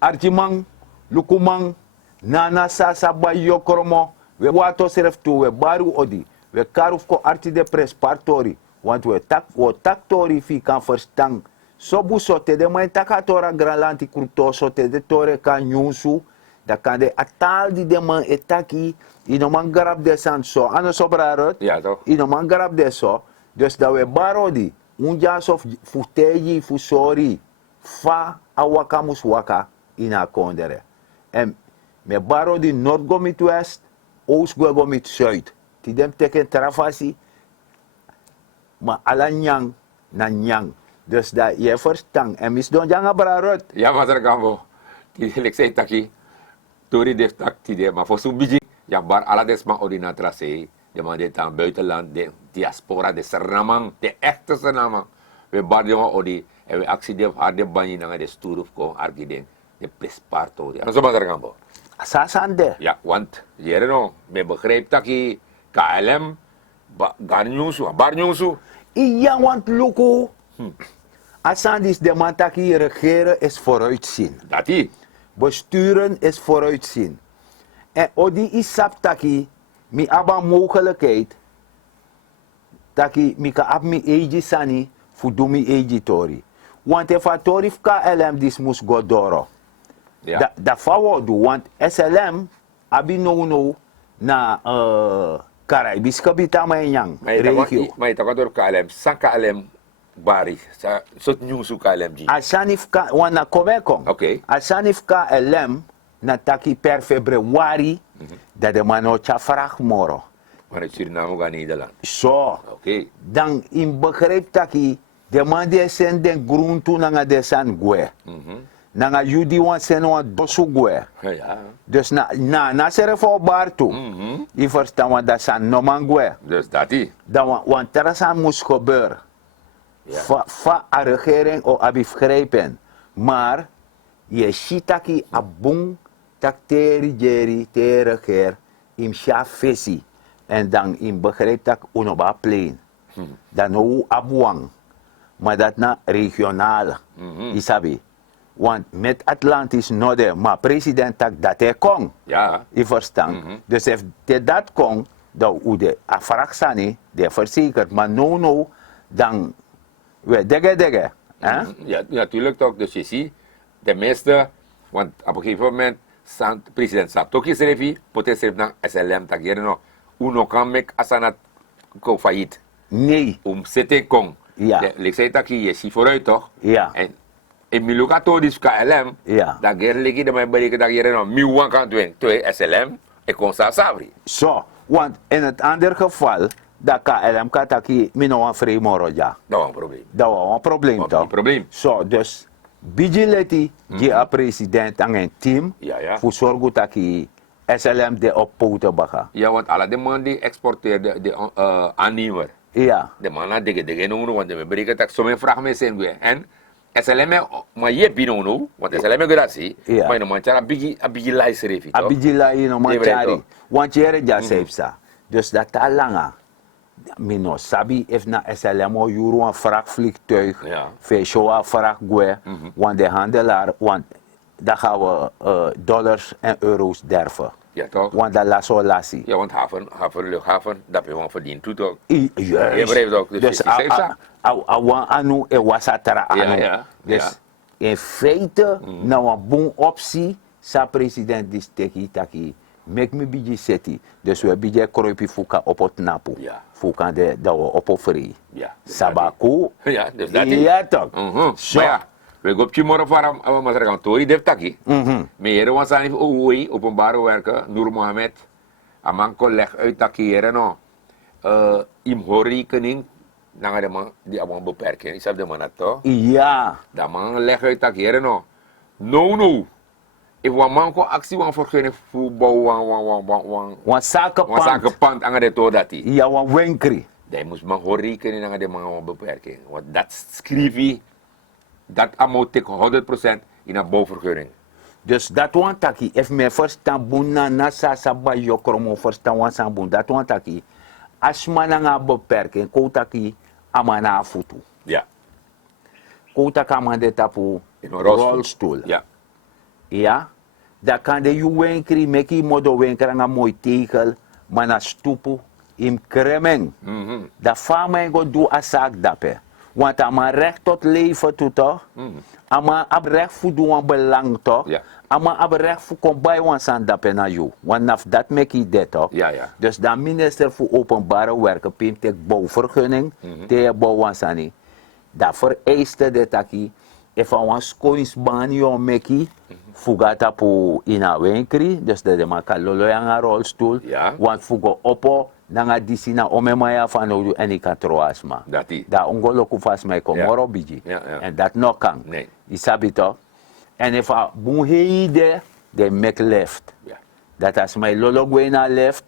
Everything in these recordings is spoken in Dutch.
Arjimang, Lukumang, Nana Sasa Bayokromo, we wato seref tu, we baru odi, we karuf ko arti de pres partori, want we tak tori fi kan verstang. Sobu sote de mai takatora gralanti kurto sote de tore kan nyusu, da kan de atal di de man etaki, ino man garab de san so, ano sobrarot? Ja, toch? Ino man garab de so, dus da we barodi, unjas of futeji fusori, fa awakamus waka ina kondere. En me barodi Noord gomit west, Oost gomit zuid. Die dem teken travasi, maar ala nyang na nyang. Dus dat je verstang. En mis don janga brarot. Ja, maar er kan wel. Die ik zei taki, tori de tak die maar voor zo'n beetje, ja, bar ala desma ordinatra se, de man dit aan buitenland, de diaspora, de Surinamang, de echte Surinamang. We bar de man odi, en we actie de harde banji naar de stoer of ko argiden, de presparto. En zo maar er kan wel. Sasande. Ja, want jere no, me begrijp taki KLM, garnyusu, barnyusu. Iya want luku. Asandis de mantaki regeren is vooruitzien. Dat die. Besturen is vooruitzien. En odi isap taki, mi aba mogelijkheid, taki mi ka ap mi eji sani, fudu mi eji tori. Want if a torif KLM dis mus go doro. Ja. Da fawodu, want SLM abi no na Caraïbes kabita may nyang regio. Maar je tak door KLM, sa KLM bari, sa sot nyusu KLM ji. Asanif ka wana komekong. Okay. Asanif KLM na taki per februari da de mano chafrach moro. Maar het Suriname gaan Nederland. So, Okay. dan in begreep taki de man de sen den gruntu nanga de san gwe. Nanga judi wan sen wan dosu gwe. Ja. Dus na serefo bartu. I verstaan wan dat san no man gwe. Dus dat die. Dan wan terasan moest gebeuren. Ja. Fa a regering o abifgrijpen. Maar je shitaki abung tak teri jeri te regeer im shafesi. En dan in begrijp tak unoba plain. Dan hoe abuang. Maar dat na regionale. Isabi. Want met Atlantis node, maar president tak dat hij kon. Ja. Je verstaan. Dus if hij dat kon, dan hoe de afraksani, de verzekerd. Maar no, dan we dege. Ja, natuurlijk toch. Dus je ziet, de meeste, want op een gegeven moment, president Satoki schreef, potentieel naar SLM, tak jere no, uno kan mek asanat ko failliet. Nee. Zitten kon. Ja. Ik zei dat je ziet vooruit toch? Ja. En in Miluka to dis KLM, Ja. dat ger legi de mijn bereken dat jere no, mi wan kan doen, toe SLM, ik kon sa sabri. Zo, want in het andere geval, dat KLM kataki mino een vrij moro ja. Dat was een probleem. Dat was een probleem Dat was toch? een probleem. Zo, dus vigilati die a president en een team Ja, ja. voor zorgen dat die SLM de op poten baga. Ja, want alle de man die exporteerde de aannemer. Ja. De man had dige no, want de bereken dat zo mijn vraag mee zijn weer. En SLM, maar je bino no, want SLM gratie, Ja. maar no man tjara bigi lijst refi toch? Abijila ino manchari. toch? Want jere ja sepsa. Dus dat talanga. Mino sabi if na SLM o juro een vrachtvliegtuig. Ja. Feesho a vrachtgwe. Want de handelaar, want dan gaan we dollars en euro's derven. Ja toch? Want dat lasso lassie. Ja, want luchthaven, dat heb je gewoon verdiend toe toch? Je begrijpt ook, dus je zegt zo. awan anu e wasatara anu. Ja, ja, Dus in feite, nou een boom optie, sa president die steki taki, make me biji seti. Dus we biji kroipi fuka op het napu. Ja. Fuka de we opofri. Ja. Sabaku. Ja, dus dat is. Ja toch. So. Maar ja, we gaan op je morgen voor maar zeggen, Tori def taki. Meer was aan oei openbare werken, Noor Mohammed. Amang leg uit taki no. Im rekening naar de man die allemaal beperken. Is dat de man toch? Ja. Dat man leg uit taki no. No. If one man ko actie wan vergunning voetbal Wan zakenpand. zakenpand aan de to dat die. Ja, wan wenkri. Dan moest man gewoon rekenen naar de man beperking. Want dat schreef hij, dat amount tik 100% in een bouwvergunning. Dus dat wan taki, if me verstaan buna nasa saba yokromo verstaan wan sambun, dat wan taki, als man nga beperking, ko taki amana futu. Ja. Ko taka man de tapu In een rolstoel. rolstoel. Ja. Ja, dan kan de juwenkri meki modo wenkra nga mooi tegel, maar na stupu im kremeng. Da fama go do asak dape. Want ama recht tot leven toe toch? Ama ab recht voor doen belang toch? Ja. Ama ab recht voor kom bij ons aan dape na you. Want naf dat meki det toch? Ja, ja. Dus de minister voor openbare werken pim tek bouwvergunning te bouwansani. Dat vereiste de taki. If ons coins ban yo meki fugata pu ina wenkri, dus de maka lolo yang rolstoel. Ja. Want fugo opo nanga disina omemaya van odu en ik asma. Dati. Da ongolo kufas mij komoro biji. Ja, ja. En dat no kan. Nee. Isabi toch? En if a bunhei de make left. Ja. Dat als mijn lolo gwena left,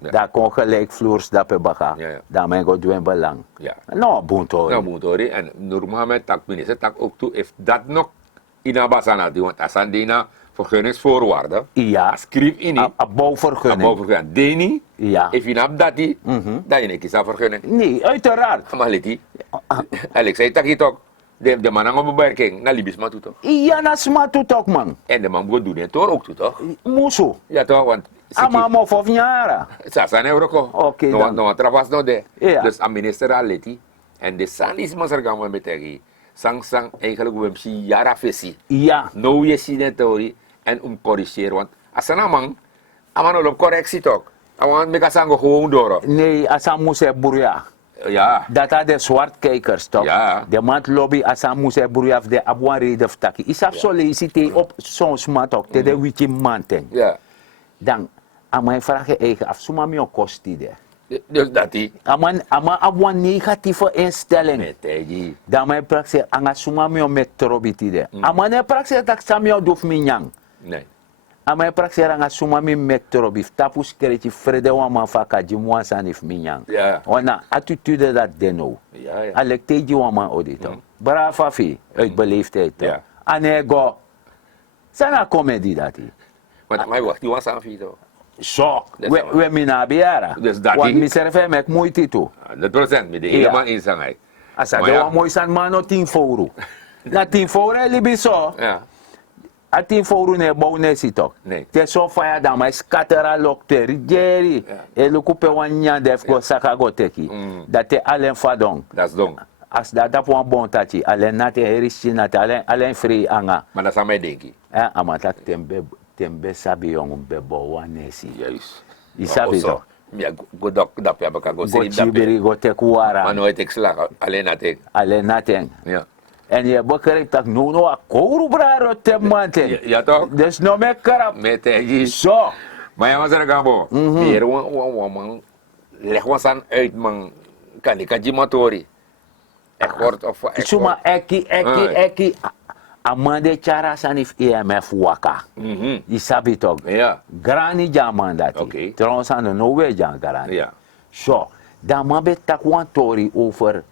Ja. daar kon gelijk vloers dape baka. Ja, ja. Daar mijn go doen belang. Ja. No, bunto. Nou, Buntori, en normalement tak minister tak ook toe, if dat nog inabasana die, want asandina vergunningsvoorwaarden, Ja. schrijf in A bouwvergunning. boven Deni, Ja. if je dat die, dan je kies aan vergunning. Nee, uiteraard. Maar liti, Alex zei tak hier toch, de man aan bewerking, naar Libis maar toe toch. Ja, na smatu toch man. En de man moet doen het toch ook toe toch. Musu. Ja toch, want Ama mo of nyara. Sasa ne euro Oké, dan. no travas no de. Ja. Dus aan minister aleti en de salis mas er gaan we met tegen. Sang eigenlijk we misschien jara fesi. Ja. No je sinetori en corrigeren want as een man amano op correctie toch. Awan meka sango gewoon door. Nee, asam muse burya. Ja. Dat had de zwartkijkers toch? Ja. De maand lobby asam muse burya de abuan reden taki. Isap sollicite op soms mat ook te de wiki manten. Ja. Dan, aan mijn vraag eigen af, suma mi ook kost die. Dus dat die Ama abuan negatieve instelling. met tegi. Dan mijn praxis anga suma mi met trobitide. Ama ne praxis tak samio dof minyang. Nee. Ama praxis anga suma mi met trobif tapus kereti frede wa ma faka jimwa sanif minyang. Ja. Ona attitude dat deno. Ja, ja. Alek teji wa ma odito. Brava fi uit beleefdheid. Ja. Anego. Sana comedy dati. Want mij wacht die was aan vito. Zo, Dat is we mina biara. Dus dat Want die- mi serve mek moeite toe. 100% met de Ja. helemaal insangay. Asa Maar de ja. wa mooi san mano 10 fouru. Na 10 fouru libi so. Ja. A 10 fouru ne bou ne si tok. Nee. Te so faya da ma scattera lokter jeri. Ja. E lu kupe wanya def go saka go teki. Dat te alen fadong. Dat is dong. As dat dat wan bon tati alen nate herishi nate alen free anga. Maar dat is aan mij denk ik. Amatak tembe sabi yong bebo wanesi. Juist. Isabi to. Ja, godok dap ya baka go Go seri dap. chibiri go te kuara. Maar nooit ik slag alleen na tek. Alen naten. Ja. En je bekijkt dat no a kouru braro te mante. Ja toch? Dus no me karap. Met tegi. Zo. Maar ja, maar zeg gabo. Hier wan man leg was aan uit man kan ik ajimatori. Ek word of ek. Suma eki. Amande chara sanif EMF waka. Isabi toch. Ja. Grani jaman dati. Oké. Trouwens aan de Norwegian grani. Ja. Zo. Dan ma bet tak wan tori over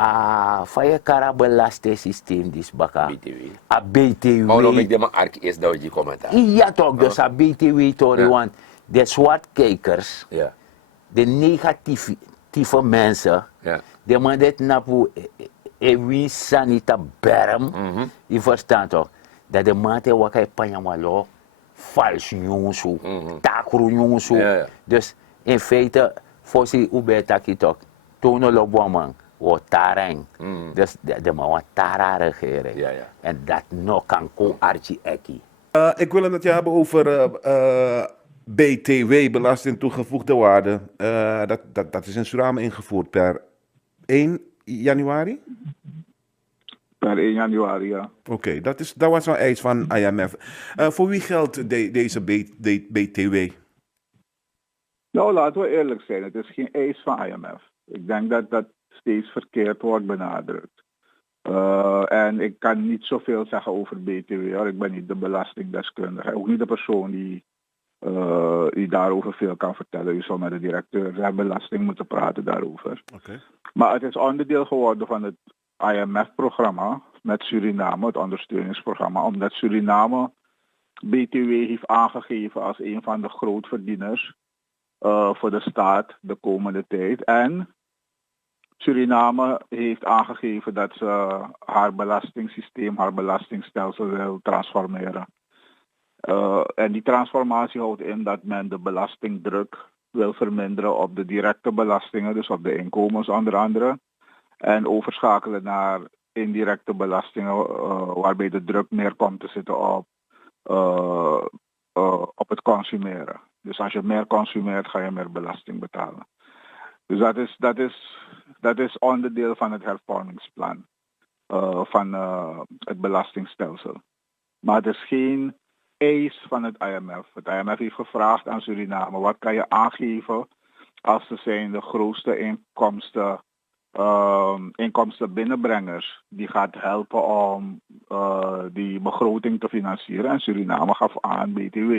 a fire kara belastingssysteem dis baka. BTW. A BTW. Maar dan ik de man ark is dat je commentaar. Ja toch, dus a BTW tori Ja. want de zwartkijkers, Ja. de negatieve mensen, Ja. de man dat napu wie sanita berm, je verstaat toch, dat de man te wakai panyamalo vals jongensu, takru jongensu. Ja, ja. Dus in feite, voor si ubetaki toch, tono loboman, wat tareng. Dus de man wat tara regeren. Ja, ja. En dat nog kan ko archi eki. Ik wil het met je hebben over BTW, belasting toegevoegde waarde. Dat is in Suriname ingevoerd per 1 januari? Per 1 januari, ja. Oké, dat was een eis van IMF. Voor wie geldt deze BTW? Nou, laten we eerlijk zijn. Het is geen eis van IMF. Ik denk dat dat steeds verkeerd wordt benadrukt. En ik kan niet zoveel zeggen over BTW. Hoor. Ik ben niet de belastingdeskundige. Ook niet de persoon die daarover veel kan vertellen. U zal met de directeur van belasting moeten praten daarover. Oké. Maar het is onderdeel geworden van het IMF-programma met Suriname, het ondersteuningsprogramma, omdat Suriname BTW heeft aangegeven als een van de grootverdieners voor de staat de komende tijd. En Suriname heeft aangegeven dat ze haar belastingssysteem, haar belastingstelsel wil transformeren. En die transformatie houdt in dat men de belastingdruk wil verminderen op de directe belastingen, dus op de inkomens onder andere. En overschakelen naar indirecte belastingen, waarbij de druk meer komt te zitten op het consumeren. Dus als je meer consumeert, ga je meer belasting betalen. Dus dat is onderdeel van het hervormingsplan van het belastingstelsel. Maar het is geen eis van het IMF. Het IMF heeft gevraagd aan Suriname, wat kan je aangeven als ze zijn de grootste inkomstenbinnenbrengers die gaat helpen om die begroting te financieren. En Suriname gaf aan BTW.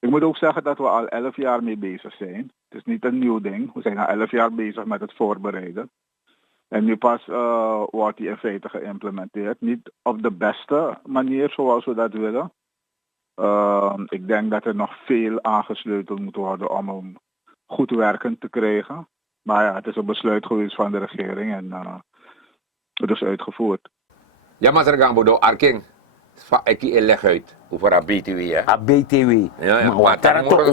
Ik moet ook zeggen dat we al 11 jaar mee bezig zijn. Het is niet een nieuw ding. We zijn al 11 jaar bezig met het voorbereiden. En nu pas wordt die in feite geïmplementeerd. Niet op de beste manier zoals we dat willen. Ik denk dat er nog veel aangesleuteld moet worden om hem goed werkend te krijgen. Maar ja, het is een besluit geweest van de regering en het is uitgevoerd. Ja, maar er gaan we door Arking. Ik leg uit over haar BTW, hè? A BTW. Ja,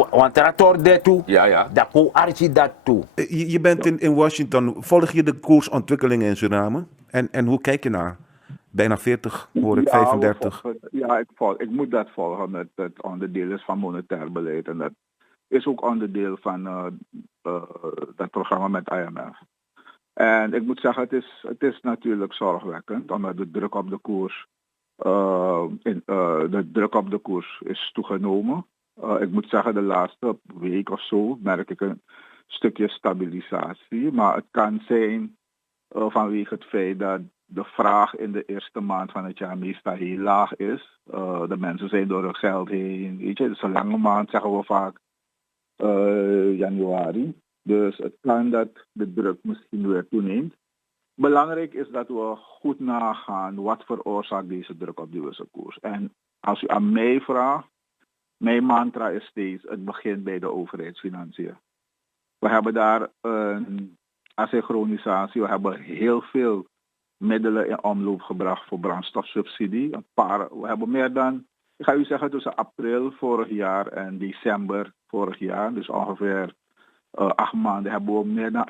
Want er toch dat toe. Ja. Dat ko archie dat toe. Je bent in Washington. Volg je de koersontwikkelingen in Suriname? En hoe kijk je naar? Bijna 40, hoor ik, 35. Ik moet dat volgen met het onderdeel is van monetair beleid. En dat is ook onderdeel van dat programma met IMF. En ik moet zeggen, het is natuurlijk zorgwekkend, omdat de druk op de koers is toegenomen. Ik moet zeggen, de laatste week of zo merk ik een stukje stabilisatie. Maar het kan zijn vanwege het feit dat de vraag in de eerste maand van het jaar meestal heel laag is. De mensen zijn door hun geld heen. Weet je, het is een lange maand, zeggen we vaak, januari. Dus het kan dat de druk misschien weer toeneemt. Belangrijk is dat we goed nagaan wat veroorzaakt deze druk op de wisselkoers. En als u aan mij vraagt, mijn mantra is steeds, het begint bij de overheidsfinanciën. We hebben daar een asynchronisatie, we hebben heel veel middelen in omloop gebracht voor brandstofsubsidie. We hebben meer dan, ik ga u zeggen, tussen april vorig jaar en december vorig jaar, dus ongeveer 8 maanden, hebben we meer dan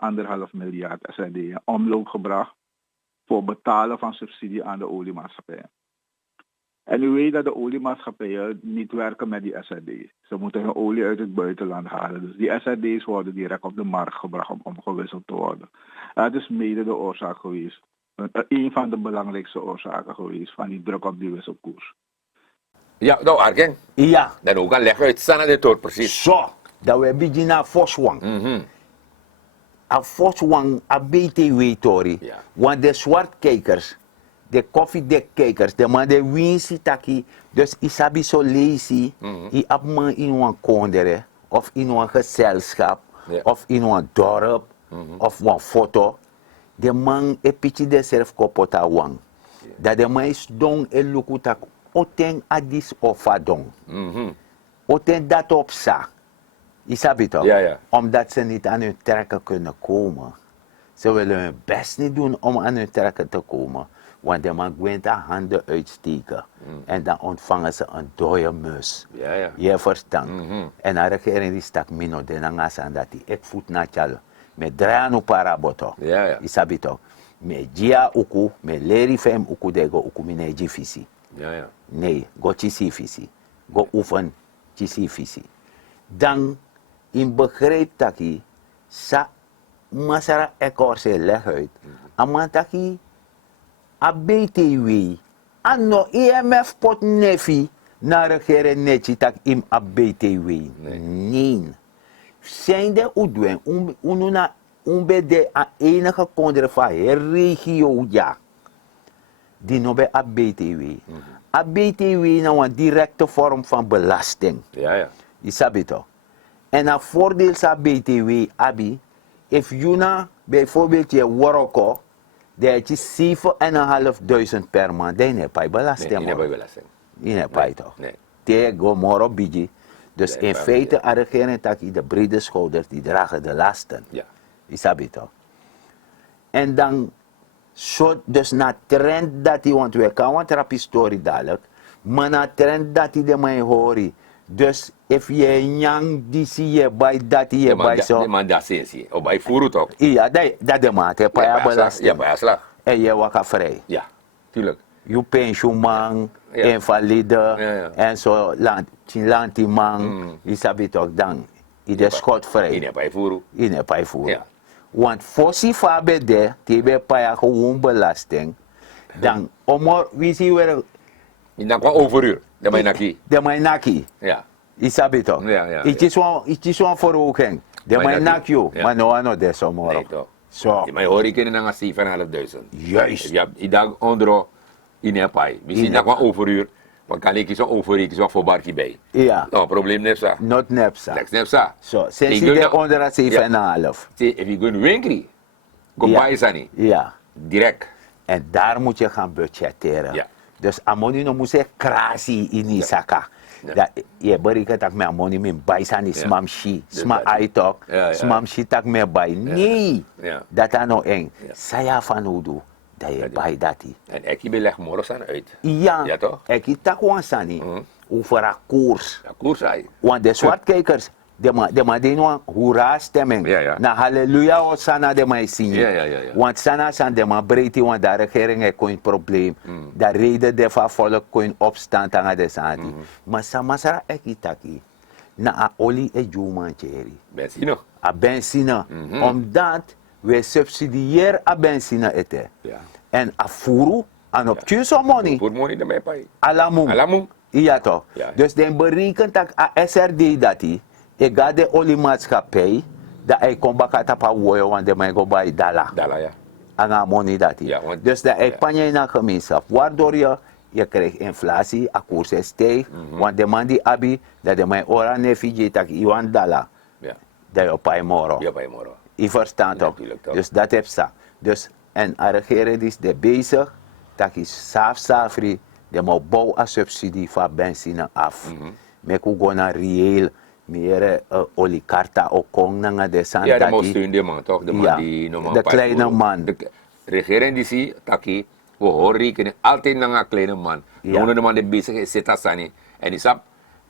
1,5 miljard SRD in omloop gebracht voor betalen van subsidie aan de oliemaatschappijen. En u weet dat de oliemaatschappijen niet werken met die SRD's. Ze moeten hun olie uit het buitenland halen. Dus die SRD's worden direct op de markt gebracht om omgewisseld te worden. Dat is mede de oorzaak geweest. Een van de belangrijkste oorzaken geweest van die druk op die wisselkoers. Ja, nou Arking. Ja. Dan ook al leggen uit staan dit hoor, precies. Zo, dat we beginnen naar Foswang. A Foswang, a BTW tori. Ja. Want de zwartkijkers, de koffiedek-kijkers, de man de winsi taki, dus isabi so lazy, i ap man in een kondere, of in een gezelschap, of in een dorp, of een foto. De man e pichi de serf kopota wang. Dat de man is dong e lukutak oten adis of adong. Oten dat op sa. Isabi toch? Ja. Omdat ze niet aan hun trekken kunnen komen. Ze willen hun best niet doen om aan hun trekken te komen. Want de man gaat de handen uitsteken. En dan ontvangen ze een dode mus. Ja. Je verstand. En de regering die stak mino de nangasan dat die ek voet natjalo. Met drano paraboto. Ja. Isabi toch? Met gia uku, met leri fem uku dego uku mine jifisi. Ja. Nee, go chisi fisi. Go oefen chisi fisi. Dan in begrijp taki sa masara ekorse leg uit. Amantaki a BTW ano IMF pot nefi na regeren netji tak im a BTW. Nee. Zijn de udwen ununa unbede a enige kondre van regio ja. Die no be a BTW. A BTW nou een directe vorm van belasting. Ja. Isabi toch? En een voordeel sa BTW abi, if you na bijvoorbeeld je woroko, dat je 7.500 per maand, dan heb je belasting. Nee, niet belasting. Die heb je toch? Nee. Te go moro biji. Dus Nee, in feite, de regering taki de brede schouders, die dragen de lasten. Ja. Isabi toch? En dan, dus na trend dat die, want we kan wat rap historie dadelijk, Mana trend dat hij de mij horen. Dus if je nyang die zie je bij dat je bij zo. De man dat zie je. Op bij furu toch? Ja, dat de maat. Heb je belasting. Ja, bij slag. En je wakker vrij. Ja, tuurlijk. Je pensioenman, Ja. invalide, Ja. en zo, lantimang, je sabi toch dan. Je de schotvrij. In bij furu. In een paar voer. Ja. Want voor si fabe de, die bij pa gewoon belasting. Dan, omor, wie zie we In dan kwam overuur. Dat ben je naki. de mijn naki. Ja. Je sabi toch? Ja, ja, Het is zo'n verhoging. De Mijn mijn naki. nakio, Ja. maar no ano de somor. Nee toch. Zo. Die mij hoor ik in een 7.500. Juist. Ja, ik dag onder in een paai. Misschien dat kwam overuur. Maar kan ik zo overuur, ik zo voor barkie bij. Ja. Nou, probleem niet zo. Not nepsa. Lex niet zo. Zo, sinds Ik je doe de dat- onder het 7,5. If you go in winkri, go Ja. buy sani. Ja. Direct. En daar moet je gaan budgetteren. Ja. Dus amoni no moet je krasi in die saka. Ja. Dat je bericht dat me amoni min baisan is Ja. smam shi, Dus sma dat- aitok, Ja, ja. smam shi tak me bai. Nee. Ja. Dat aan no eng. Ja. Saya van udu. Dat je Ja, bai dati. En ik beleg morgen aan uit. Ja. Ja, toch? Ik tak wan sani. Mhm. Over een koers. Ja, koers hij. Want de zwartkijkers, de ma den wan hoera stemming. Ja, ja. Na halleluja o sana de ma zien. Ja. Want sana san de ma breedte, want de regering heeft een probleem. De reden de van volk kon opstand aan de santi. Maar samasara ekitaki. Na a oli e juman cheri. Benzino. A benzine. Omdat we subsidiëren a benzine eten. Ja. En a furu, en op tjuso money. Voor money de mij paai. Alamung. Alamung. Ja toch? Ja. Dus dan berekent dat a SRD dat hij, ik ga de oliemaatschappij, dat hij komt bakken tapa woyo, want de mij go bij dala. Dala ja. Aan money dat hij. Ja, want- Dus dat hij ja. panje in een gemeenschap, waardoor je krijgt inflatie, a koers stijgt, want de man die abi, dat de mij ora nefije tak iwan dala, Ja. dat je op moro. Ja, bij morgen. Je verstaat toch? Natuurlijk toch. Dus dat heeft ze. Dus, en de regering is de bezig, dat is safri, de moet bouwen een subsidie van benzine af. Met hoe gewoon een reëel, meer olikarta ook kon naar de zand. Ja, dat moet steun de man toch? De man Ja, die normaal de paai kleine voor- man. De regering die zie, taki, we horen rekenen altijd naar een kleine man. Ja. Ja. De man die bezig is, zit als sani. En die sap,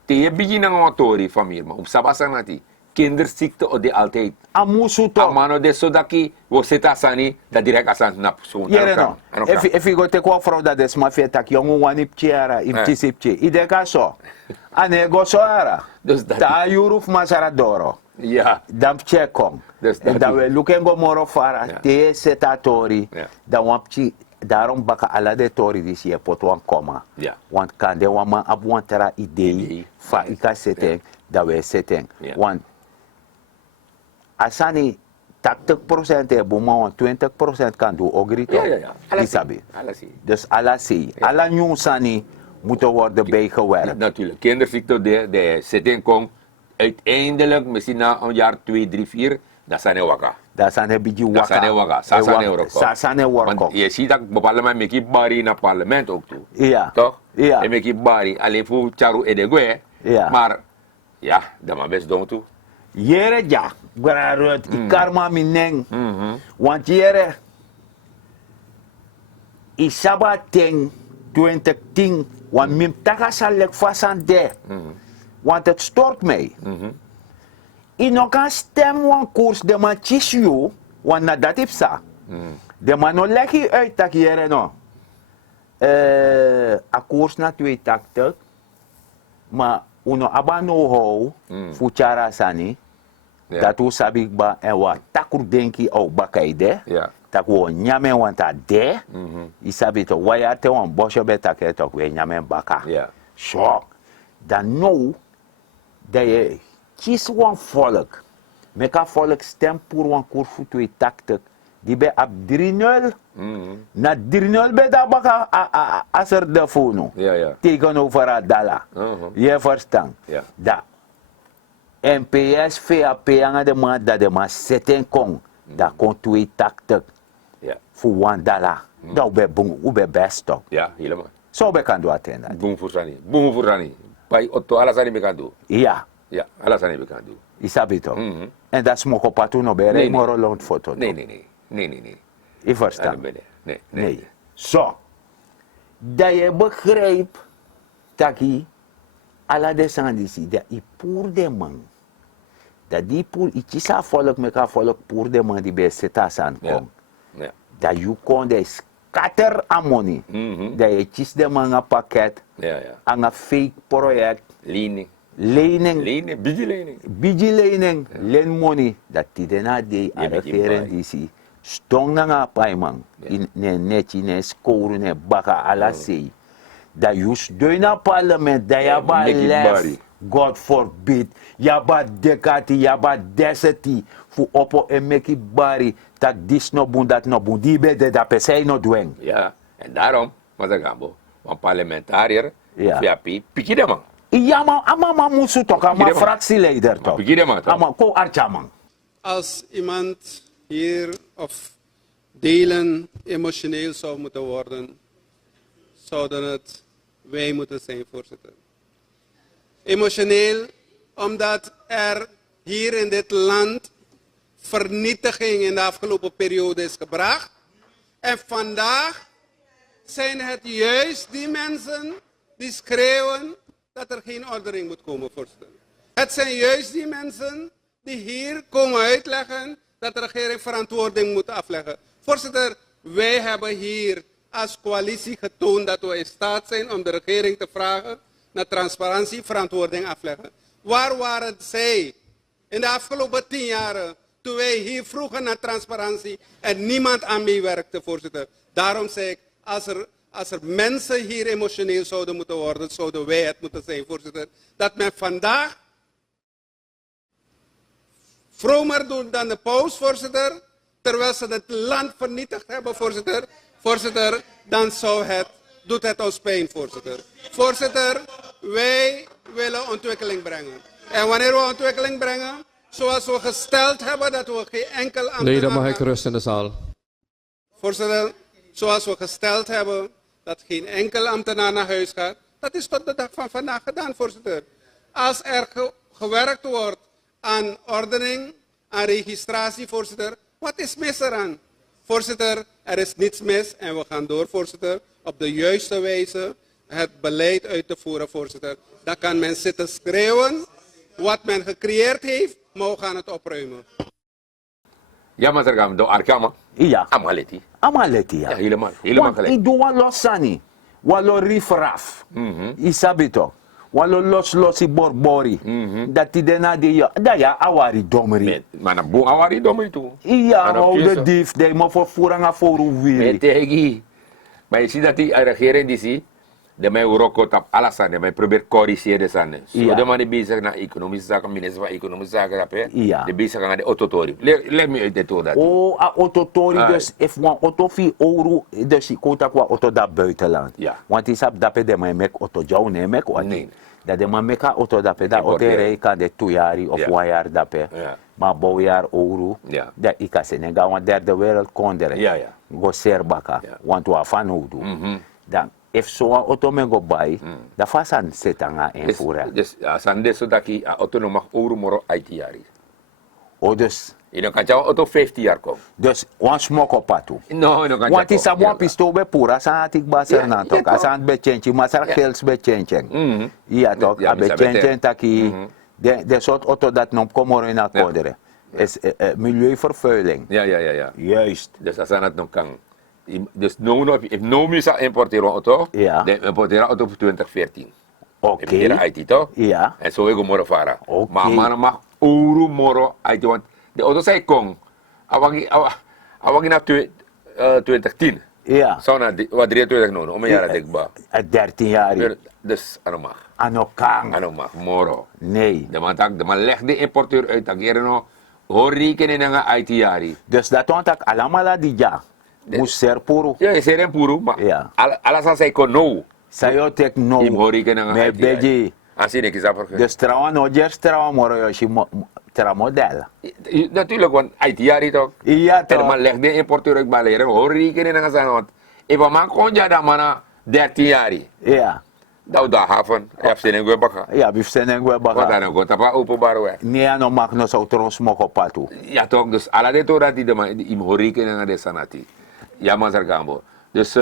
te je begin naar een tori familie, maar op sabasanati. Kinderziekte of die altijd. Amusu toch? Amano de sodaki, we zitten sani, dat direct asan nap zo'n. Jere no. If you go take one from that, is mafia tak jongen wanip chiara, im Eh. tisipche. Ide ka so. Ane go so ara. Dus dat- Ta yuruf masara doro. Ja. Dan chekong. Dus En dat dan die- we lukken go moro fara. Ja. Te setatori. Ja. Dan wapchi. Daarom baka ala de tori dis je pot wan koma. Ja. Want kan de wan man ab wan tera idee. Idee. Fa ika seteng. Dat we seteng. Ja. Want asani 80% e buma wan 20% kan do ogrito. Ja. Alles Isabi. Alles zie. Dus alla zie. Ja. Alla nieuw sani moeten worden bijgewerkt. Natuurlijk, kinderziekte, de zitting komt uiteindelijk, misschien na een jaar, 2, 3, 4, dat zijn waka. Dat zijn een beetje Dat zijn waka. Sasane worko. Sasane worko. Want je ziet dat bepaalde mensen met bari in het parlement ook toe. Ja. Toch? Ja. En met bari, alleen voor charu edegwe. Ja. Maar, ja, dat maar best doen toe. Jere ja. Grarut. Ikarma mineng. Want jere. Isaba ting 2010. Want mim taka salek fasan de. Want het stort mij. Ino kan stem wan koers de man chisio. Want na dat is sa. De man no leg je uit tak jere no. A koers na 280. Maar uno abano ho. Fuchara sani. Ja. Dat u sabi ba en wa takur denki au bakaide. Ja. Tak wo nyame wanta de. Isabi to waya te wan bosho be take tok we nyame baka. Ja. So, dan nou dat je kies wan volk. Meka volk stem pour wan kurfu tu taktek. Die be ab 3-0. Na 3-0 be da baka aser de fono. Ja. Tegenover a dala. Je verstaan. Ja. Da NPS VAP aan de man dat de man zetten kon. Dat kon 2 taktek Ja. voor $1. Dat be boom, ube best toch. Ja, helemaal. Zo be kan do attenda. Boom voor Sani. Boom voor Sani. Bij Otto, alles aan die kan doen. Ja, Ja, alles aan die kan doen. isabi toch. En dat smoko patu no bere Nee, nee. moro lont foto. Nee. Je verstaan. Nee. Nee. Zo. Dat je begrijpt taki ala de sandisi da i pur de man. Dat die pur i chisa volk meka volk pur de man die bij setasan kom. Ja. Dat you kon de scatter a money. Dat je chis de man een pakket Ja, ja. aan een fake project. Lening. Lening. Bigi lening. Bigi lening. Len money. Dat die daarna de a regering die si. Stong na nga paiman. In ne neti ne skoru ne baka ala sei. Dat you steun parlement. Dat je ba make it lef. bari. God forbid. Yaba dekati, yaba deseti. Fu opo en meki bari. Dat dis no bun, dat no bun. Die bede dat per se no dweng. Ja, en daarom, Mazagambo, een parlementariër, Ja. via piki de man. Ja, man, ama musu toch, ama Piki de man. fractieleider toch. Piki de man toch. Ama ko archa man. Als iemand hier of delen emotioneel zou moeten worden, zouden het wij moeten zijn, voorzitter. Emotioneel, omdat er hier in dit land vernietiging in de afgelopen periode is gebracht. En vandaag zijn het juist die mensen die schreeuwen dat er geen ordening moet komen, voorzitter. Het zijn juist die mensen die hier komen uitleggen dat de regering verantwoording moet afleggen. Voorzitter, wij hebben hier als coalitie getoond dat we in staat zijn om de regering te vragen naar transparantie, verantwoording afleggen. Waar waren zij in de afgelopen 10 jaren toen wij hier vroegen naar transparantie en niemand aan meewerkte, voorzitter? Daarom zei ik, als er mensen hier emotioneel zouden moeten worden, zouden wij het moeten zijn, voorzitter. Dat men vandaag vromer doet dan de paus, voorzitter, terwijl ze het land vernietigd hebben, voorzitter. Voorzitter, dan doet het ons pijn, voorzitter. Voorzitter, wij willen ontwikkeling brengen. En wanneer we ontwikkeling brengen, zoals we gesteld hebben dat we geen enkel ambtenaar... Leden, mag ik rust in de zaal? Voorzitter, zoals we gesteld hebben dat geen enkel ambtenaar naar huis gaat, dat is tot de dag van vandaag gedaan, voorzitter. Als er gewerkt wordt aan ordening, aan registratie, voorzitter, wat is mis eraan? Voorzitter, er is niets mis en we gaan door, voorzitter, op de juiste wijze het beleid uit te voeren, voorzitter. Dan kan men zitten schreeuwen wat men gecreëerd heeft, maar we gaan het opruimen. Ja, Mazagambo, door Arkama. Ja. Amaleti. Ama leti Ja, ja. helemaal Want gelijk. i do wan los sani. Walo rifraf. Isabi toch. Walo los i borbori. Dat die daarna die ja. Da ja awari domri. Maar naar boe awari domme toe. Ja, Maar dan hou de kiezen. dief. Die mo voor voeranga voor uw wiri. Metegi. Maar je ziet dat die regering die zie, de mij uroko tap alasan, de mij probeert corrigeren san. Zo Ja. de man die bezig naar economische zaken, minister van economische zaken, dat hè. Ja. De bezig aan de autotori. Leg me uit de toe dat. O a autotori Ai. dus if wan auto fi ouro dus i kota kwa auto da buitenland. Ja. Want isap dape de man mek auto jou ne mek wat. Nee. Dat de man meka auto dape da auto Importeren. rei kan de 2 jaar of Ja. 1 jaar dape. Ja. Maar bouwjaar euro. Ja. Dat ik kan Senegal want derde wereld kondere. Ja, ja. Go serbaka. Ja. Want we van hoe doen. Dan if zo'n auto men go buy, dan fasan setanga invoeren. Dus san de so dat die auto nog mag ouro moro ITR. O dus Je kan jouw auto 15 jaar komen. dus wan smoke op patu. No, no kan Want is een pistool bij pura, sa atik baser Ja, na ja, tok, toch. asan be chenchi, masar Ja. gels be chencheng. Ja toch, Ja, a be misa bete. chenchen taki, de soort auto dat non komoro in akkodere. Is milieuvervuiling. Ja. Juist. Dus als dat nog kan. Dus if no misa importeren auto, Ja. dan importeren auto voor 2014. Oké. Importeren IT toch? Ja. En zo ik moro vara. Oké. Maar man mag ouro moro IT, want de auto zei kong. Awagi na 2010. Ja. Zo na wat 23 nono, om een jaar dikba. 13 jaar. Dus ano mag. Ano kang. Ano mag, moro. Nee. De man legt de importeur uit, dat er no hoor rekenen aan IT jari. Dus dat want ik allemaal die ja. Moest ser puro. Ja, is er een puro, maar Ja. alles als hij kon no. Sayo tek no. Die hoor rekenen aan Me IT jari. beji. Asi ne kisa voor. Dus trouwen no jers trouwen moro yoshi tra model. Natuurlijk, want IT jari toch. Ja En man toch. legt de importeur uit baleren, hoor rekenen aan zijn want. Even man kon ja dan mana 13 jari. Ja. Dat daar haven, je hebt zin in gebaka. Ja, bifstenen we Wat dan baga. ook, dat was openbaar weg. Nee, ano mag no so tron smoke op patu. Ja toch, dus alle de dat die de man die hoor rekenen aan de sanati. Ja, maar Gambo. Dus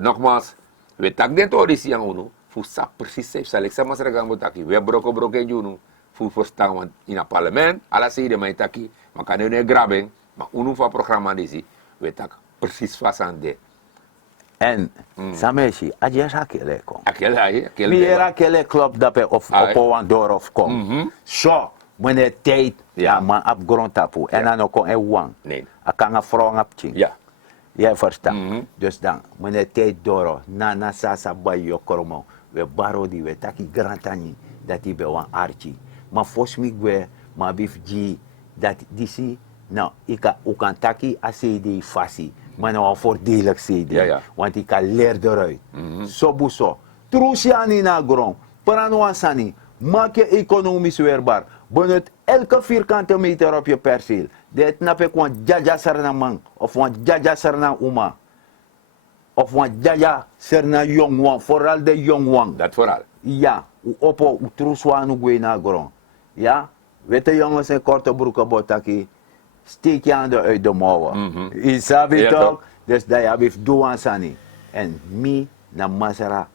nogmaals, we tak den to disi yang unu. Fusa precies safe. Zal ik zeg maar zeggen, taki. We broken junu. Fu verstaan in het parlement. Alla zie je mij taki. Maar kan je niet grabbing. Maar unu van programma disi. We tak precies vast aan de. En sameshi, aja sakele kom. Akele. Miera kele klop dape of op door of kom. Zo, wanneer tijd ja man op grond tapu. En dan ook een wang. Nee. Akanga frong op ching. Ja. Jij verstaat. Dus dan, wanneer tijd door, na sasa bij je kromo, we baro die we taki grantani, dat die be wan archi. Maar volgens mij, maar bif ji, dat disi, nou, ik kan taki als die fasi, maar nou voordelig CD. Ja. Want ik kan leer eruit. Zo buso. Trusiani na grond, paranuasani, maak je economisch weerbaar. Benut elke vierkante meter op je perceel. Dit nap ik want jaja serna man, of want jaja serna uma. Of want jaja serna jong wan, vooral de jong wan. Dat vooral. Ja, u opo, u truswa nu gwe na grond. Ja, weet je jongens in korte broeken botaki, steek je handen uit de mouwen. Isabi Ja, toch? toch? Dus dat je heeft doan sani. En mi na masara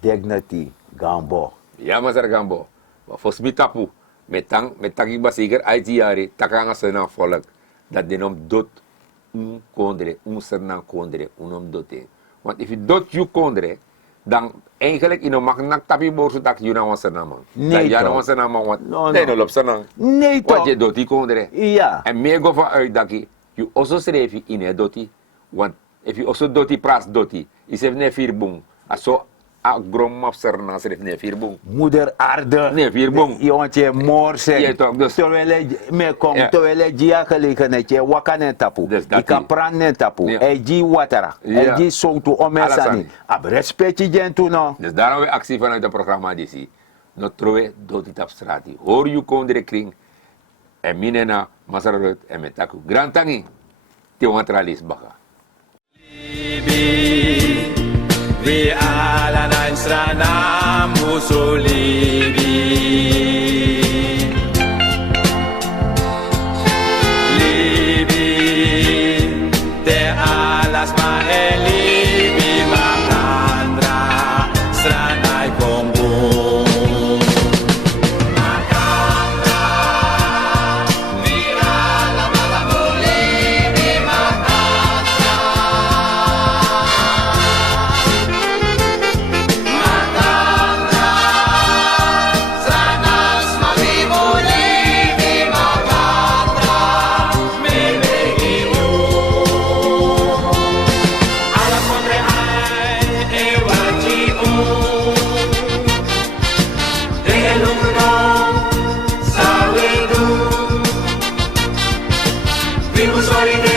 dignity gambo. Ja, maar Gambo. Volgens mij tapu. Met taki basiker uit die jaren. Takanga sena volk. Dat de nom dood. Kondre. Serna kondre. Unom dote. Want if je dood je kondre. Dan eigenlijk in een magnak tapi borsu tak je na serna man. Nee, ja toch? na serna man. Want No, nee no. no lop serna. Nee Want toch? je dood die kondre. Ja. En meer go van uit dat je also schreef in het doti. Want if je also doti pras doti. Is even ne vier boom. Aso a grom op serna schreef ne vier boom. Moeder aarde. Nee, vier boom. Je want je morse. Ja, toch, dus- Terwijl je me komt, Ja. terwijl je dia gelegenheid, je wakane tapu. Dus dat Je kan die- praten tapu. Ja. En je watera. Ja. En je sotu omesani. Alasani. Ab respect je gentu no. Dus daarom we actie vanuit het programma DC. No troe dood het op straat. Hoor je kondre kring. En minena, masarot en metaku. Grand tangi. Te wantralis baka. Vi alla nine strana Mussolini Libi de alas ma elibi Makandra strana i kombu Makandra vi alla Mussolini Makandra Sorry.